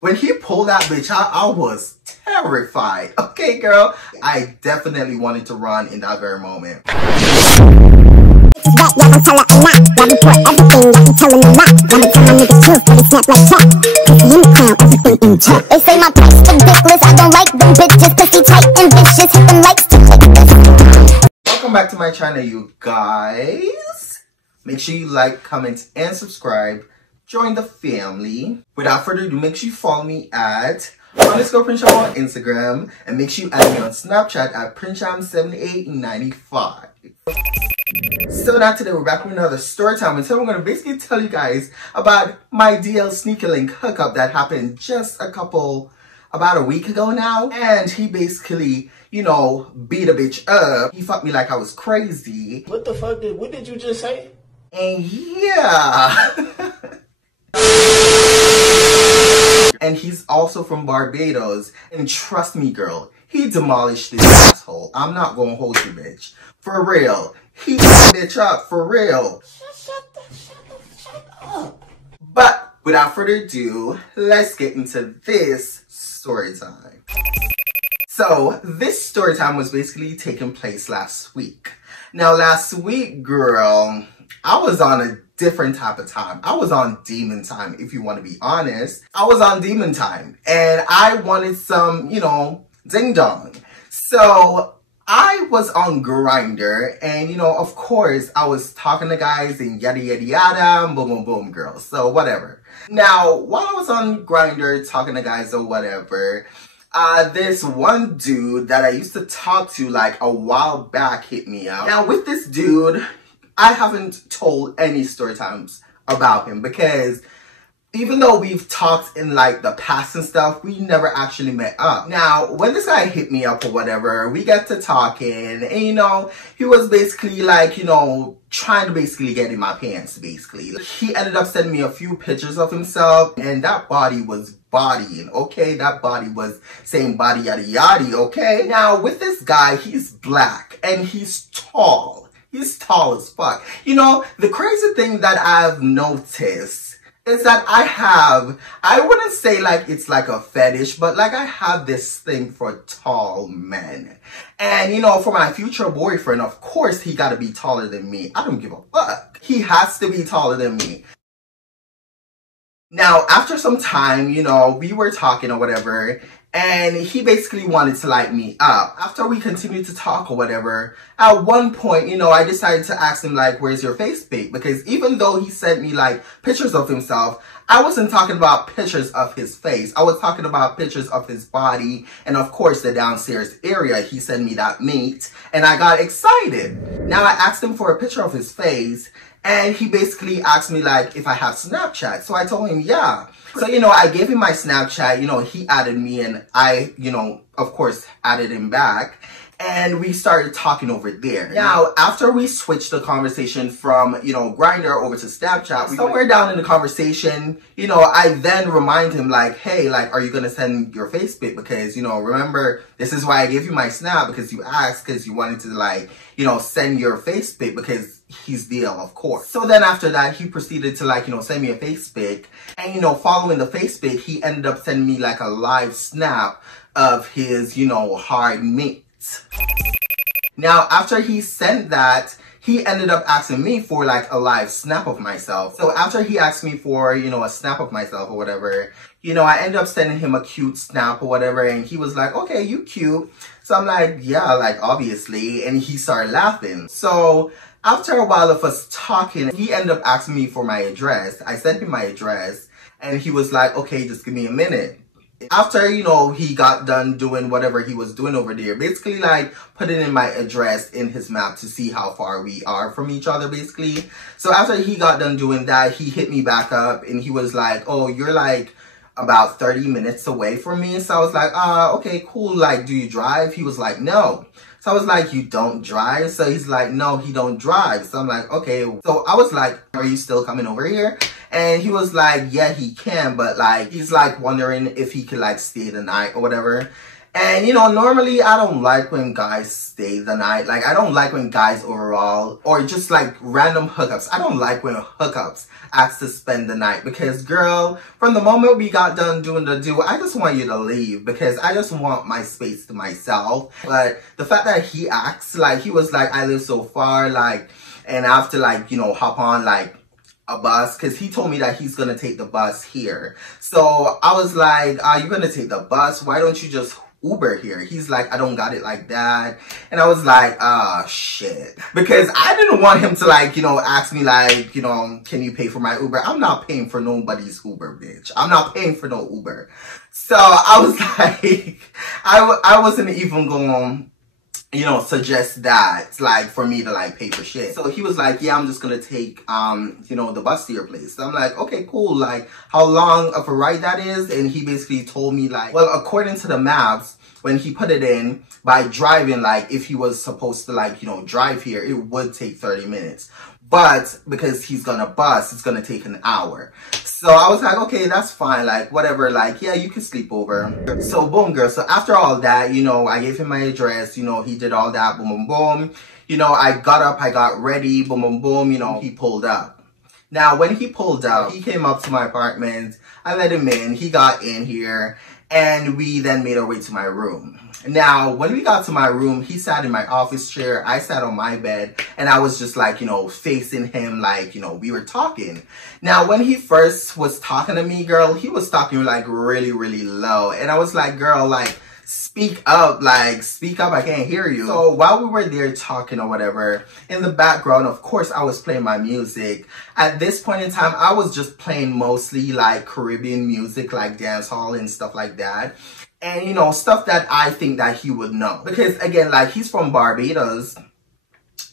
When he pulled that bitch out, I was terrified. Okay, girl? I definitely wanted to run in that very moment. They say my price ridiculous. I don't like them bitches, pussy tight and vicious. Hit them likes to click. Welcome back to my channel, you guys. Make sure you like, comment, and subscribe. Join the family. Without further ado, make sure you follow me at _PrinceCham on Instagram, and make sure you add me on Snapchat at PrinceCham7895. So now today we're back with another story time, and today we're going to basically tell you guys about my DL sneaker link hookup that happened just about a week ago now. And he basically, you know, beat a bitch up. He fucked me like I was crazy. What the fuck what did you just say? And yeah. And he's also from Barbados. And trust me, girl, he demolished this asshole. I'm not gonna hold you, bitch. For real. He beat the bitch up, for real. Shut up. But without further ado, let's get into this story time. So this story time was basically taking place last week. Now last week, girl, I was on a different type of time. I was on demon time, if you want to be honest. I was on demon time and I wanted some, you know, ding dong. So I was on Grindr and, you know, of course, I was talking to guys and yada yada yada, boom boom boom, girl. So whatever. Now, while I was on Grindr talking to guys or whatever, this one dude that I used to talk to like a while back hit me up. Now with this dude, I haven't told any story times about him because even though we've talked in like the past and stuff, we never actually met up. Now, when this guy hit me up or whatever, we got to talking and, you know, he was basically like, you know, trying to basically get in my pants, basically. He ended up sending me a few pictures of himself and that body was bodying, okay? That body was saying body yada yada, okay? Now, with this guy, he's black and he's tall. He's tall as fuck. You know, the crazy thing that I've noticed is that I wouldn't say like it's like a fetish, but like I have this thing for tall men. And you know, for my future boyfriend, of course he gotta be taller than me. I don't give a fuck. He has to be taller than me. Now, after some time, you know, we were talking or whatever, and he basically wanted to light me up. After we continued to talk or whatever, at one point, you know, I decided to ask him like, where's your face pic? Because even though he sent me like pictures of himself, I wasn't talking about pictures of his face. I was talking about pictures of his body and of course the downstairs area. He sent me that meat and I got excited. Now I asked him for a picture of his face and he basically asked me like if I have Snapchat. So I told him yeah. So, you know, I gave him my Snapchat, you know, he added me and I, you know, of course, added him back. And we started talking over there. Now, after we switched the conversation from, you know, Grindr over to Snapchat, somewhere down in the conversation, you know, I then remind him like, hey, like, are you going to send your face pic? Because, you know, remember, this is why I gave you my Snap because you asked because you wanted to like, you know, send your face pic because he's DL, of course. So then after that, he proceeded to like, you know, send me a face pic. And, you know, following the face pic, he ended up sending me like a live snap of his, you know, hard meat. Now, after he sent that, he ended up asking me for like a live snap of myself. So after he asked me for, you know, a snap of myself or whatever, you know, I ended up sending him a cute snap or whatever. And he was like, okay, you cute. So I'm like, yeah, like obviously. And he started laughing. So after a while of us talking, he ended up asking me for my address. I sent him my address and he was like, okay, just give me a minute. After, you know, he got done doing whatever he was doing over there, basically like putting in my address in his map to see how far we are from each other, basically. So after he got done doing that, he hit me back up and he was like, oh, you're like about 30 minutes away from me. So I was like, okay, cool. Like, do you drive? He was like, no. So I was like, you don't drive? So he's like, no, he don't drive. So I'm like, okay. So I was like, are you still coming over here? And he was like, yeah, he can. But like, he's like wondering if he could like stay the night or whatever. And you know, normally I don't like when guys stay the night. Like, I don't like when guys overall, or just like random hookups. I don't like when hookups ask to spend the night, because girl, from the moment we got done doing the do, I just want you to leave, because I just want my space to myself. But the fact that he acts like, he was like, I live so far, like, and I have to like, you know, hop on like a bus, because he told me that he's gonna take the bus here. So I was like, are you gonna take the bus? Why don't you just Uber here? He's like, I don't got it like that. And I was like, ah, shit. Because I didn't want him to like, you know, ask me like, you know, can you pay for my Uber? I'm not paying for nobody's Uber, bitch. I'm not paying for no Uber. So I was like, I wasn't even going, you know, suggest that, like, for me to, like, pay for shit. So he was like, yeah, I'm just gonna take, you know, the bus to your place. So I'm like, okay, cool. Like, how long of a ride that is? And he basically told me, like, well, according to the maps, when he put it in, by driving, like, if he was supposed to, like, you know, drive here, it would take 30 minutes. But because he's gonna bus, it's gonna take an hour. So I was like, okay, that's fine. Like, whatever. Like, yeah, you can sleep over. So boom, girl. So after all that, you know, I gave him my address. You know, he did all that. Boom, boom, boom. You know, I got up. I got ready. Boom, boom, boom. You know, he pulled up. Now, when he pulled up, he came up to my apartment. I let him in. He got in here. And we then made our way to my room. Now, when we got to my room, he sat in my office chair. I sat on my bed. And I was just like, you know, facing him like, you know, we were talking. Now, when he first was talking to me, girl, he was talking like really, really low. And I was like, girl, like, speak up, like, speak up, I can't hear you. So while we were there talking or whatever, in the background, of course, I was playing my music. At this point in time, I was just playing mostly like Caribbean music, like dancehall and stuff like that. And, you know, stuff that I think that he would know. Because, again, like, he's from Barbados.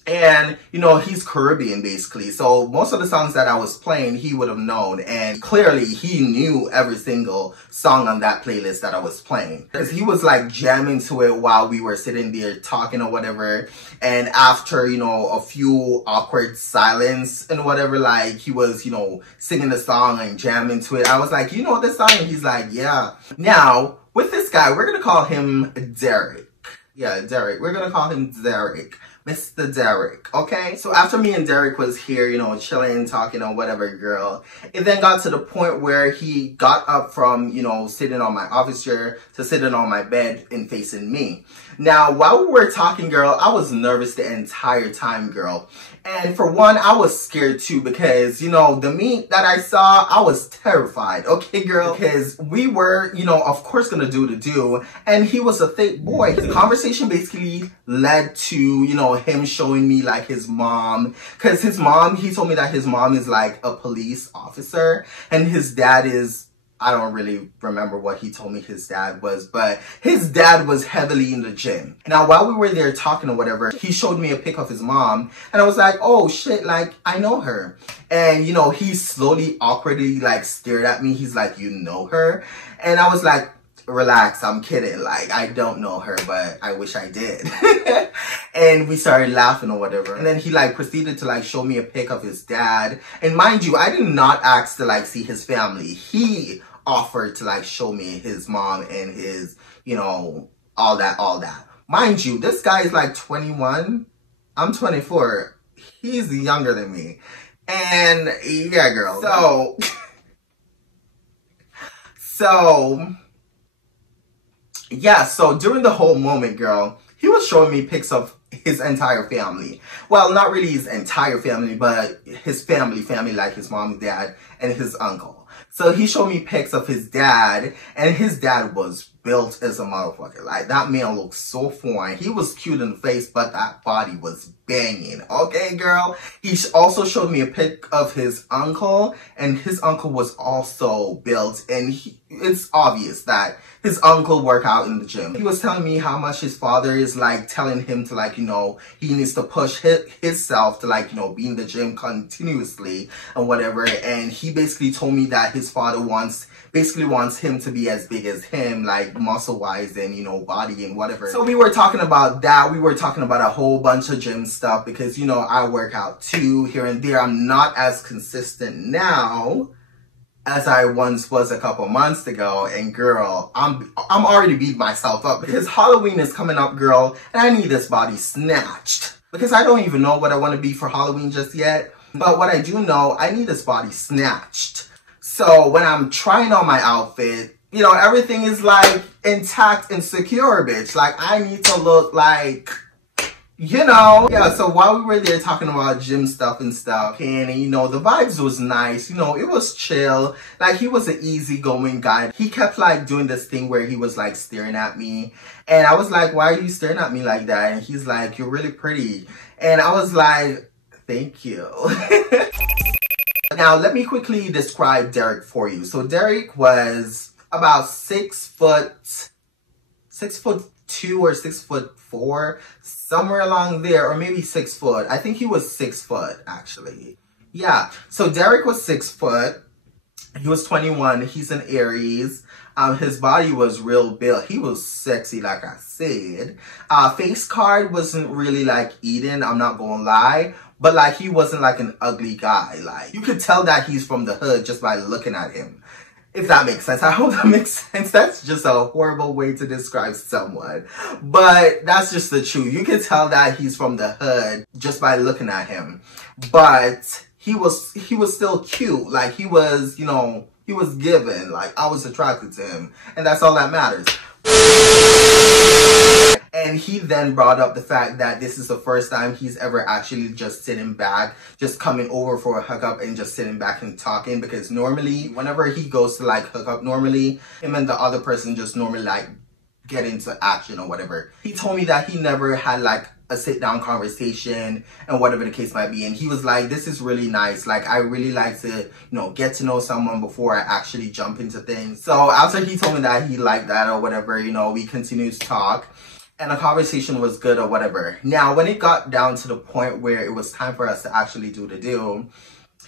And, you know, he's Caribbean, basically. So most of the songs that I was playing, he would have known. And clearly, he knew every single song on that playlist that I was playing. Because he was, like, jamming to it while we were sitting there talking or whatever. And after, you know, a few awkward silence and whatever, like, he was, you know, singing the song and jamming to it. I was like, you know this song? And he's like, yeah. Now, with this guy, we're going to call him Derek. Yeah, Derek. We're going to call him Derek. Mr. Derek, okay? So after me and Derek was here, you know, chilling, talking or whatever, girl, it then got to the point where he got up from, you know, sitting on my office chair to sitting on my bed and facing me. Now, while we were talking, girl, I was nervous the entire time, girl. And for one, I was scared too because, you know, the meat that I saw, I was terrified. Okay, girl? Because we were, you know, of course gonna do the do. And he was a thick boy. The conversation basically led to, you know, him showing me like his mom. Because his mom, he told me that his mom is like a police officer. And his dad is, I don't really remember what he told me his dad was, but his dad was heavily in the gym. Now, while we were there talking or whatever, he showed me a pic of his mom, and I was like, oh shit, like, I know her. And, you know, he slowly, awkwardly, like, stared at me. He's like, you know her? And I was like, relax, I'm kidding. Like, I don't know her, but I wish I did. And we started laughing or whatever. And then he like proceeded to like show me a pic of his dad. And mind you, I did not ask to like see his family. He offered to like show me his mom and his, you know, all that. Mind you, this guy is like 21. I'm 24. He's younger than me. And yeah, girl. So during the whole moment, girl, he was showing me pics of his entire family. Well, not really his entire family, but his family, like his mom, dad, and his uncle. So he showed me pics of his dad, and his dad was built as a motherfucker. Like, that man looked so foreign. He was cute in the face, but that body was banging. Okay, girl? He also showed me a pic of his uncle, and his uncle was also built, and it's obvious that his uncle worked out in the gym. He was telling me how much his father is like telling him to like, you know, he needs to push himself to like, you know, be in the gym continuously and whatever. And he basically told me that his father basically wants him to be as big as him, like muscle wise and, you know, body and whatever. So we were talking about that. We were talking about a whole bunch of gym stuff because, you know, I work out too here and there. I'm not as consistent now as I once was a couple months ago. And girl, I'm already beating myself up because Halloween is coming up, girl, and I need this body snatched because I don't even know what I want to be for Halloween just yet. But what I do know, I need this body snatched. So when I'm trying on my outfit, you know, everything is like intact and secure, bitch. Like I need to look like, you know. Yeah, so while we were there talking about gym stuff and stuff, and you know, the vibes was nice, you know, it was chill. Like he was an easygoing guy. He kept like doing this thing where he was like staring at me. And I was like, why are you staring at me like that? And he's like, you're really pretty. And I was like, thank you. Now, let me quickly describe Derek for you. So Derek was about 6'2" or 6'4", somewhere along there, or maybe 6 foot. I think he was 6 foot, actually. Yeah, so Derek was 6 foot. He was 21. He's an Aries. His body was real built. He was sexy, like I said. Face card wasn't really like Eden, I'm not gonna lie. But like he wasn't like an ugly guy. Like you could tell that he's from the hood just by looking at him. If that makes sense. I hope that makes sense. That's just a horrible way to describe someone. But that's just the truth. You can tell that he's from the hood just by looking at him. But he was still cute. Like he was, you know, he was given. Like I was attracted to him. And that's all that matters. And he then brought up the fact that this is the first time he's ever actually just sitting back, just coming over for a hookup and just sitting back and talking. Because normally, whenever he goes to like hook up, normally him and the other person just normally like get into action or whatever. He told me that he never had like a sit down conversation and whatever the case might be. And he was like, this is really nice. Like, I really like to, you know, get to know someone before I actually jump into things. So after he told me that he liked that or whatever, you know, we continued to talk. And the conversation was good or whatever. Now, when it got down to the point where it was time for us to actually do the deal,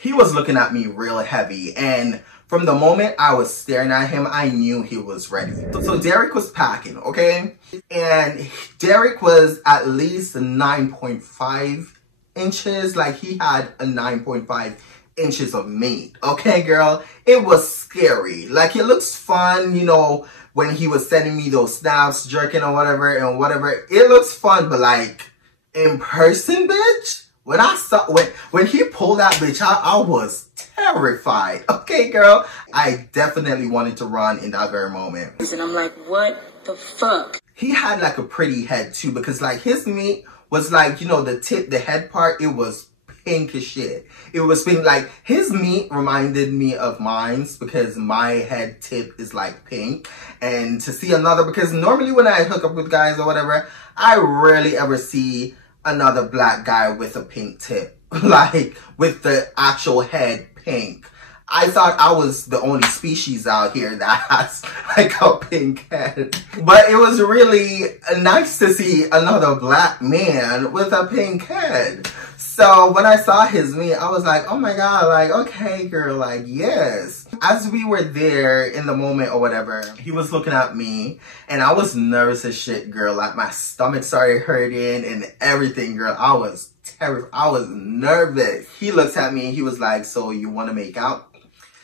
he was looking at me real heavy. And from the moment I was staring at him, I knew he was ready. So Derek was packing, okay? And Derek was at least 9.5 inches. Like, he had a 9.5 inches of meat, okay, girl? It was scary. Like, it looks fun, you know, when he was sending me those snaps, jerking or whatever, and whatever. It looks fun, but like, in person, bitch, when I saw, when he pulled that bitch out, I was terrified. Okay, girl? I definitely wanted to run in that very moment. And I'm like, what the fuck? He had like a pretty head too, because like his meat was like, you know, the tip, the head part, it was pink as shit. It was pink. Like his meat reminded me of mine's because my head tip is like pink. And to see another, because normally when I hook up with guys or whatever, I rarely ever see another black guy with a pink tip, like with the actual head pink. I thought I was the only species out here that has like a pink head. But it was really nice to see another black man with a pink head. So when I saw his meat, I was like, oh my God, like, okay, girl, like, yes. As we were there in the moment or whatever, he was looking at me and I was nervous as shit, girl. Like my stomach started hurting and everything, girl. I was terrified. I was nervous. He looks at me and he was like, so you want to make out?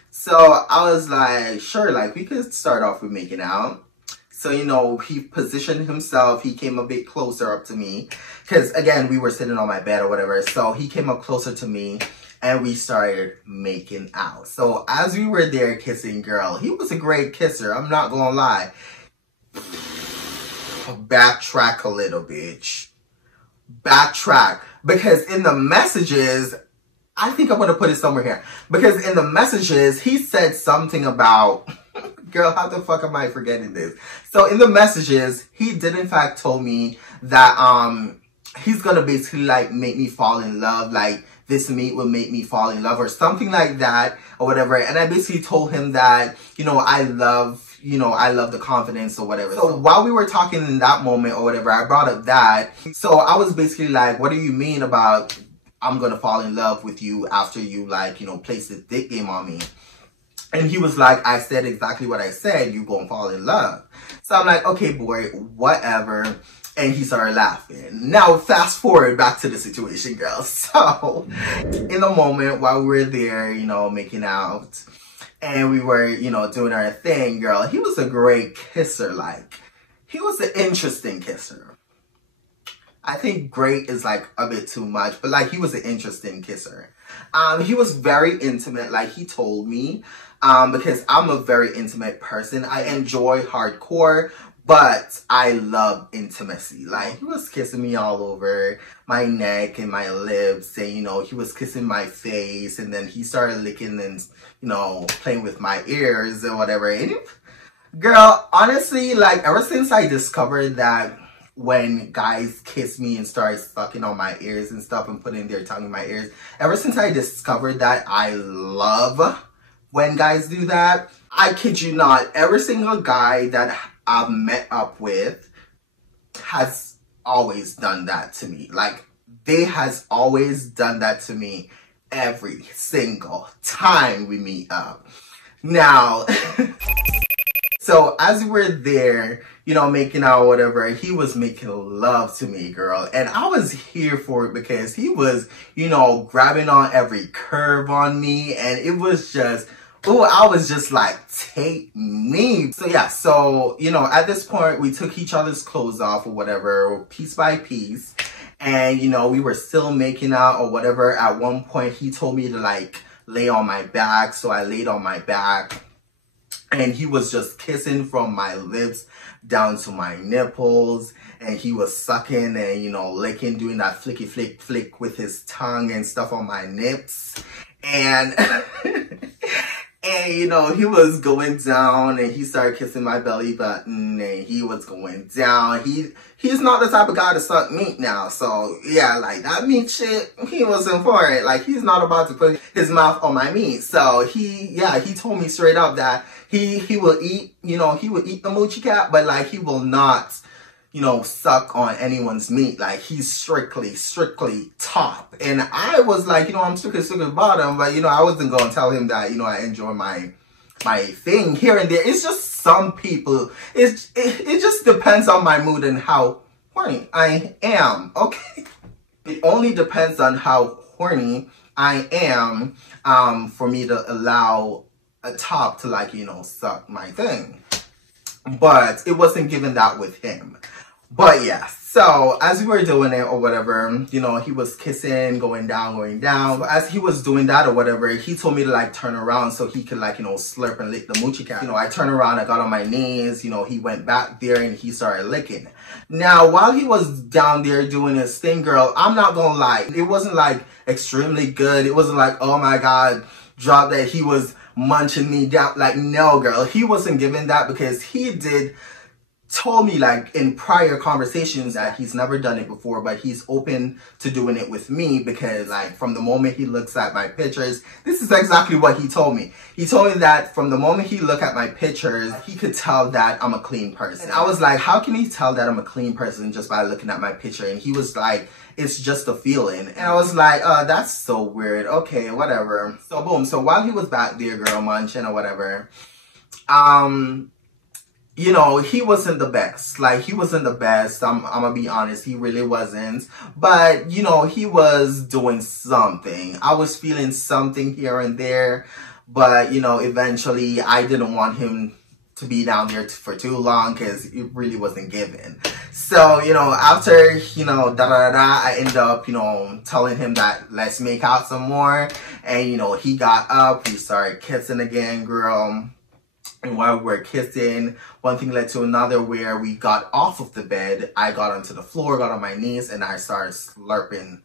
So I was like, sure, like we could start off with making out. So, you know, he positioned himself. He came a bit closer up to me. Because, again, we were sitting on my bed or whatever. So he came up closer to me and we started making out. So as we were there kissing, girl, he was a great kisser. I'm not going to lie. Backtrack a little, bitch. Backtrack. Because in the messages, I think I'm going to put it somewhere here. Because in the messages, he said something about... Girl, how the fuck am I forgetting this? So in the messages, he did in fact told me that he's going to basically like make me fall in love. Like this meat will make me fall in love or something like that or whatever. And I basically told him that, you know, I love the confidence or whatever. So while we were talking in that moment or whatever, I brought up that. So I was basically like, what do you mean about I'm going to fall in love with you after you like, you know, place this dick game on me? And he was like, I said exactly what I said. You gonna fall in love. So I'm like, okay, boy, whatever. And he started laughing. Now, fast forward back to the situation, girl. So, in the moment while we were there, you know, making out, and we were, you know, doing our thing, girl, he was a great kisser. Like, he was an interesting kisser. I think great is like a bit too much, but like he was an interesting kisser. He was very intimate, like he told me, because I'm a very intimate person. I enjoy hardcore, but I love intimacy. Like, he was kissing me all over my neck and my lips, and, you know, he was kissing my face, and then he started licking and, you know, playing with my ears and whatever. And girl, honestly, like, ever since I discovered that when guys kiss me and start sucking on my ears and stuff and putting their tongue in my ears, ever since I discovered that, I love when guys do that. I kid you not, every single guy that I've met up with has always done that to me. Like, they has always done that to me every single time we meet up. Now, so as we were there, you know, making out or whatever, he was making love to me, girl. And I was here for it because he was, you know, grabbing on every curve on me. And it was just, ooh, I was just like, take me. So yeah, so, you know, at this point, we took each other's clothes off or whatever, piece by piece. And, you know, we were still making out or whatever. At one point, he told me to like lay on my back. So I laid on my back. And he was just kissing from my lips down to my nipples. And he was sucking and, you know, licking, doing that flicky flick flick with his tongue and stuff on my nips. And, and, you know, he was going down and he started kissing my belly button and he was going down. He's not the type of guy to suck meat now. So, yeah, like that meat shit, he wasn't for it. Like, he's not about to put his mouth on my meat. So, he told me straight up that he will eat, you know, he will eat the moochie cat, but like he will not, you know, suck on anyone's meat. Like, he's strictly top. And I was like, you know, I'm strictly bottom, but, you know, I wasn't going to tell him that, you know, I enjoy my thing here and there. It's just some people, it just depends on my mood and how horny I am, okay? It only depends on how horny I am for me to allow a top to, like, you know, suck my thing. But it wasn't given that with him. But yeah, so as we were doing it or whatever, you know, he was kissing, going down. So as he was doing that or whatever, he told me to like turn around so he could like, you know, slurp and lick the moochie cat. You know, I turned around, I got on my knees, you know, he went back there and he started licking. Now, while he was down there doing his thing, girl, I'm not gonna lie, it wasn't like extremely good. It wasn't like, oh my God, drop that, he was munching me down. Like, no, girl, he wasn't giving that because he told me like in prior conversations that he's never done it before, but he's open to doing it with me because like from the moment he looks at my pictures, this is exactly what he told me. He told me that from the moment he looked at my pictures, he could tell that I'm a clean person. And I was like, how can he tell that I'm a clean person just by looking at my picture? And he was like, it's just a feeling. And I was like, that's so weird. Okay, whatever. So boom. So while he was back there, girl, munching or whatever, you know, he wasn't the best. Like, he wasn't the best. I'm gonna be honest. He really wasn't. But, you know, he was doing something. I was feeling something here and there. But, you know, eventually I didn't want him to be down there for too long because it really wasn't given. So, you know, after, you know, I ended up, you know, telling him that let's make out some more. And, you know, he got up. We started kissing again, girl. And while we were kissing, one thing led to another where we got off of the bed. I got onto the floor, got on my knees, and I started slurping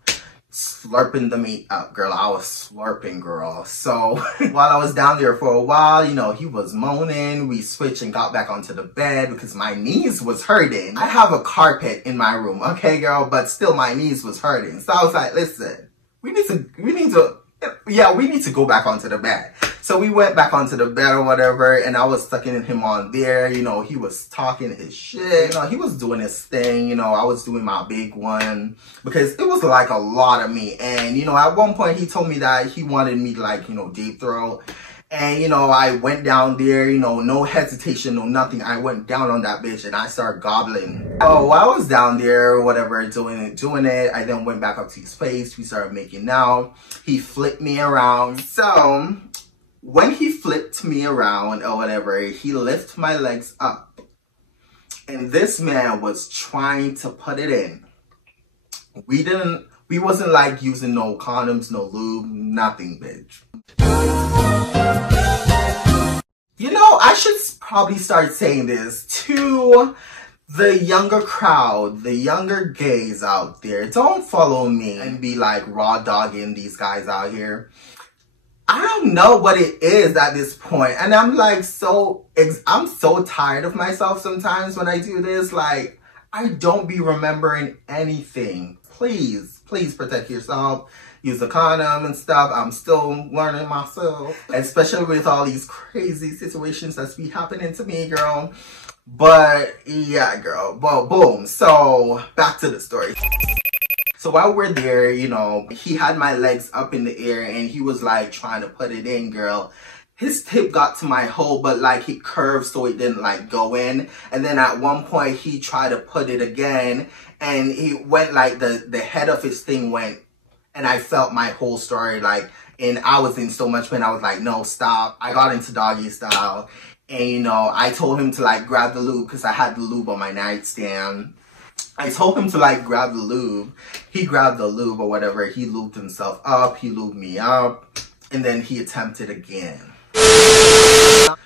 the meat up, girl. I was slurping, girl. So while I was down there for a while, you know, he was moaning. We switched and got back onto the bed because my knees was hurting. I have a carpet in my room, okay, girl, but still my knees was hurting. So I was like, listen, we need to go back onto the bed. So we went back onto the bed or whatever, and I was sucking him on there. You know, he was talking his shit. You know, he was doing his thing. You know, I was doing my big one because it was like a lot of me. And, you know, at one point he told me that he wanted me to like, you know, deep throat. And, you know, I went down there, you know, no hesitation, no nothing. I went down on that bitch and I started gobbling. Oh, while I was down there, whatever, doing it, I then went back up to his face. We started making out. He flipped me around. So when he flipped me around or whatever, he lifted my legs up. And this man was trying to put it in. We wasn't like using no condoms, no lube, nothing, bitch. You know, I should probably start saying this to the younger crowd, the younger gays out there. Don't follow me and be like raw dogging these guys out here. I don't know what it is at this point. And I'm like I'm so tired of myself sometimes when I do this. Like, I don't be remembering anything. Please protect yourself. Use a condom and stuff. I'm still learning myself. Especially with all these crazy situations that's be happening to me, girl. But yeah, girl. Well, boom. So back to the story. So while we're there, you know, he had my legs up in the air and he was like trying to put it in, girl. His tip got to my hole, but like he curved so it didn't like go in. And then at one point he tried to put it again and he went like the head of his thing went, and I felt my whole story like, and I was in so much pain. I was like, no, stop. I got into doggy style. And, you know, I told him to like grab the lube because I had the lube on my nightstand. I told him to like grab the lube. He grabbed the lube or whatever. He lubed himself up. He lubed me up. And then he attempted again.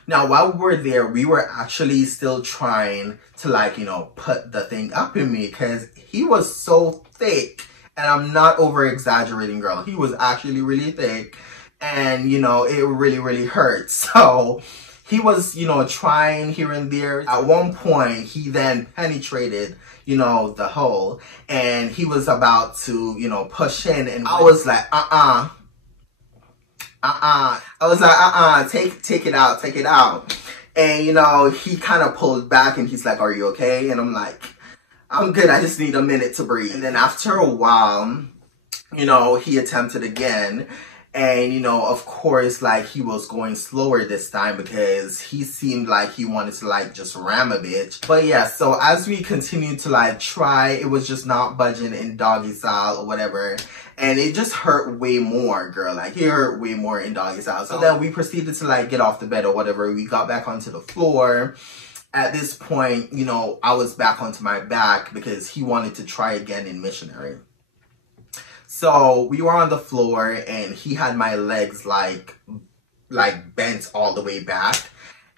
Now, while we were there, we were actually still trying to like, you know, put the thing up in me because he was so thick. And I'm not over exaggerating, girl. He was actually really thick. And, you know, it really, really hurt. So he was, you know, trying here and there. At one point, he then penetrated, you know, the hole. And he was about to, you know, push in. And I was like, I was like, take it out. And, you know, he kind of pulled back and he's like, are you okay? And I'm like, I'm good. I just need a minute to breathe. And then after a while, you know, he attempted again. And, you know, of course, like, he was going slower this time because he seemed like he wanted to, like, just ram a bitch. But yeah, so as we continued to, like, try, it was just not budging in doggy style or whatever. And it just hurt way more, girl. Like, it hurt way more in doggy style. So then we proceeded to, like, get off the bed or whatever. We got back onto the floor. At this point, you know, I was back onto my back because he wanted to try again in missionary. So we were on the floor and he had my legs like bent all the way back.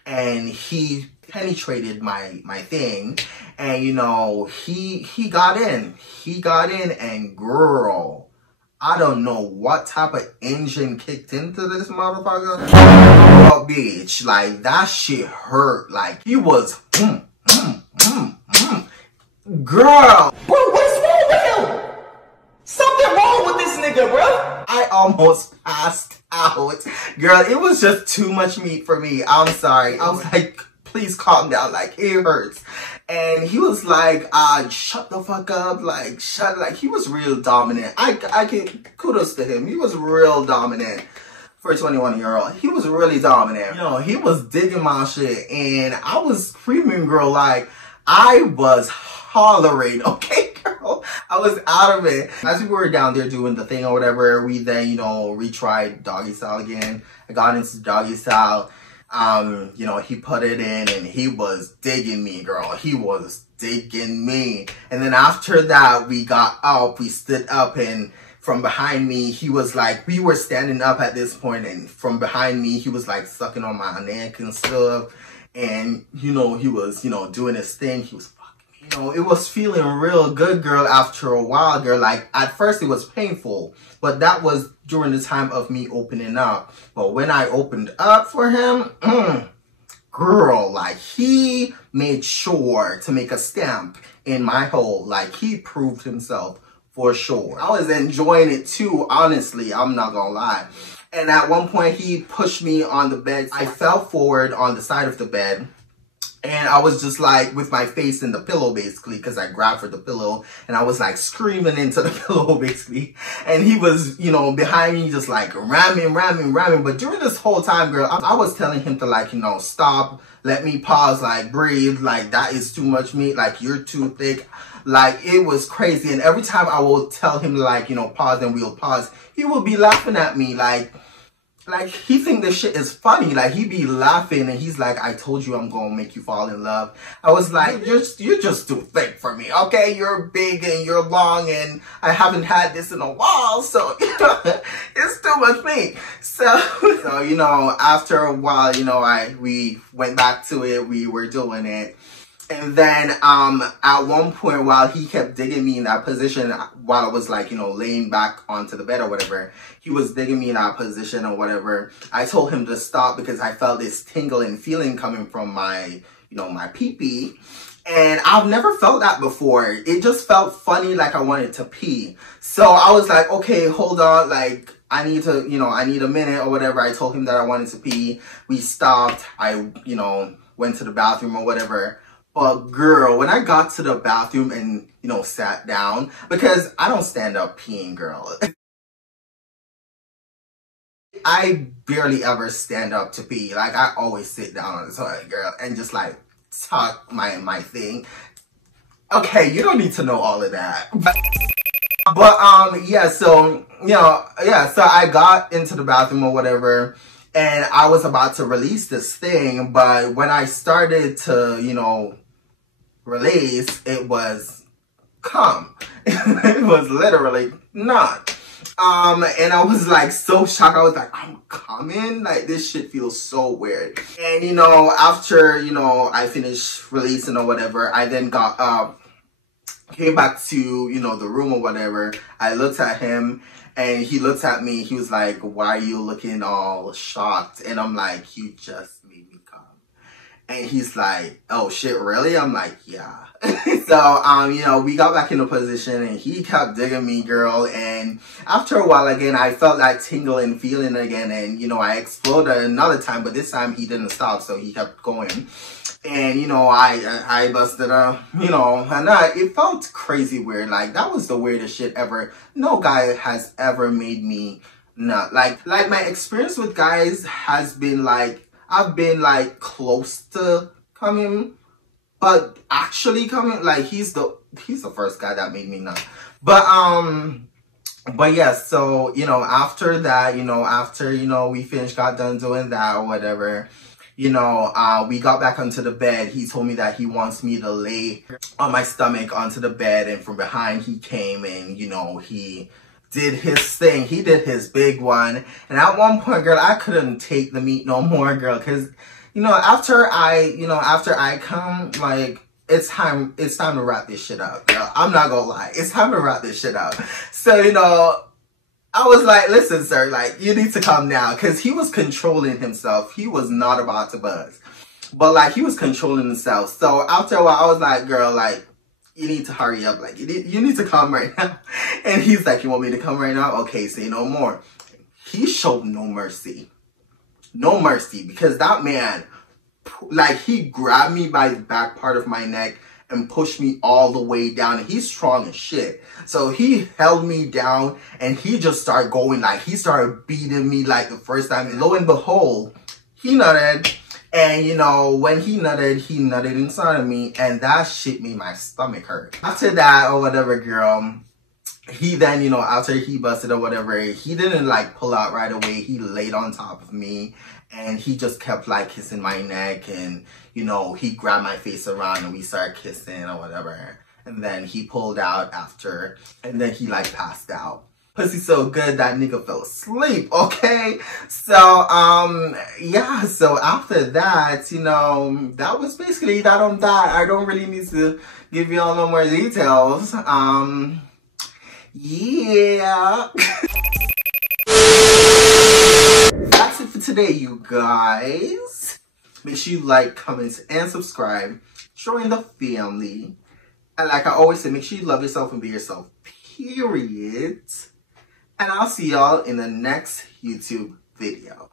And he penetrated my thing. And, you know, he got in. He got in and girl, I don't know what type of engine kicked into this motherfucker. Oh, bitch, like, that shit hurt. Like, he was, Girl. Bro, what's wrong with him? Something wrong with this nigga, bro. I almost passed out. Girl, it was just too much meat for me. I'm sorry. I was like, please calm down. Like, it hurts. And he was like, shut the fuck up. Like, he was real dominant. I give kudos to him. He was real dominant for a 21-year-old. He was really dominant. You know, he was digging my shit. And I was screaming, girl, like, I was hollering, okay, girl? I was out of it. As we were down there doing the thing or whatever, we then, you know, retried doggy style again. I got into doggy style. You know, he put it in and he was digging me, girl. He was digging me. And then after that, we got up, we stood up, and from behind me, he was like, we were standing up at this point, and from behind me, he was like sucking on my neck and stuff. And, you know, he was, you know, doing his thing. He was fucking me. You know, it was feeling real good, girl, after a while, girl. Like, at first it was painful, but that was during the time of me opening up. But when I opened up for him, girl, like, he made sure to make a stamp in my hole. Like, he proved himself for sure. I was enjoying it too, honestly. I'm not gonna lie. And at one point, he pushed me on the bed. I fell forward on the side of the bed. And I was just like with my face in the pillow, basically, because I grabbed for the pillow. And I was like screaming into the pillow, basically. And he was, you know, behind me just like ramming. But during this whole time, girl, I was telling him to, like, you know, stop, let me pause, like, breathe. Like, that is too much meat. Like, you're too thick. Like, it was crazy. And every time I will tell him, like, you know, pause, and we'll pause, he will be laughing at me. Like, like, he think this shit is funny. Like, he be laughing and he's like, I told you I'm gonna make you fall in love. I was like, you're just too thick for me, okay? You're big and you're long and I haven't had this in a while, so, you know, it's too much meat. So, you know, after a while, you know, we went back to it, we were doing it. And then, at one point, while he kept digging me in that position, while I was like, you know, laying back onto the bed or whatever, he was digging me in that position or whatever. I told him to stop because I felt this tingling feeling coming from my, you know, my pee-pee. And I've never felt that before. It just felt funny, like I wanted to pee. So I was like, okay, hold on, like, I need to, you know, I need a minute or whatever. I told him that I wanted to pee. We stopped. I, you know, went to the bathroom or whatever. But girl, when I got to the bathroom and, you know, sat down, because I don't stand up peeing, girl. I barely ever stand up to pee. Like, I always sit down on the toilet, girl, and just, like, tuck my thing. Okay, you don't need to know all of that. But yeah, so, you know, yeah, so I got into the bathroom or whatever, and I was about to release this thing, but when I started to, you know, release, it was cum. It was literally not. And I was like so shocked. I was like, I'm coming? Like, this shit feels so weird. And, you know, after, you know, I finished releasing or whatever, I then got up, came back to, you know, the room or whatever. I looked at him and he looked at me. He was like, why are you looking all shocked? And I'm like, you just made me come. And he's like, oh shit, really? I'm like, yeah. So, you know, we got back in the position and he kept digging me, girl. And after a while, again, I felt that tingling feeling again. And, you know, I exploded another time, but this time he didn't stop. So he kept going. And, you know, I busted up, you know, and it felt crazy weird. Like, that was the weirdest shit ever. No guy has ever made me nut. Like my experience with guys has been like, I've been like close to coming, but actually coming, like, he's the first guy that made me nut. But yeah, so, you know, after that, you know, after, you know, we got done doing that or whatever, you know, we got back onto the bed. He told me that he wants me to lay on my stomach onto the bed, and from behind he came and, you know, he did his thing. He did his big one. And at one point, girl, I couldn't take the meat no more, girl, because, you know, after I come, like, it's time to wrap this shit up, girl. I'm not gonna lie. It's time to wrap this shit up. So, you know, I was like, listen, sir, like, you need to come now, because he was controlling himself. He was not about to buzz. But, like, he was controlling himself. So, after a while, I was like, girl, like, you need to hurry up. Like, you need to come right now. And he's like, you want me to come right now? Okay, say no more. He showed no mercy. No mercy, because that man, like, he grabbed me by the back part of my neck and pushed me all the way down. And he's strong as shit. So he held me down and he just started going, like, he started beating me like the first time. And lo and behold, he nutted. And, you know, when he nutted inside of me. And that shit made my stomach hurt. After that or whatever, girl, he then, you know, after he busted or whatever, he didn't, like, pull out right away. He laid on top of me. And he just kept, like, kissing my neck. And, you know, he grabbed my face around and we started kissing or whatever. And then he pulled out after. And then he, like, passed out. Pussy so good that nigga fell asleep, okay? So, yeah, so after that, you know, that was basically that on that. I don't really need to give you all no more details. Yeah. That's it for today, you guys. Make sure you like, comment, and subscribe. Join the family. And like I always say, make sure you love yourself and be yourself, period. And I'll see y'all in the next YouTube video.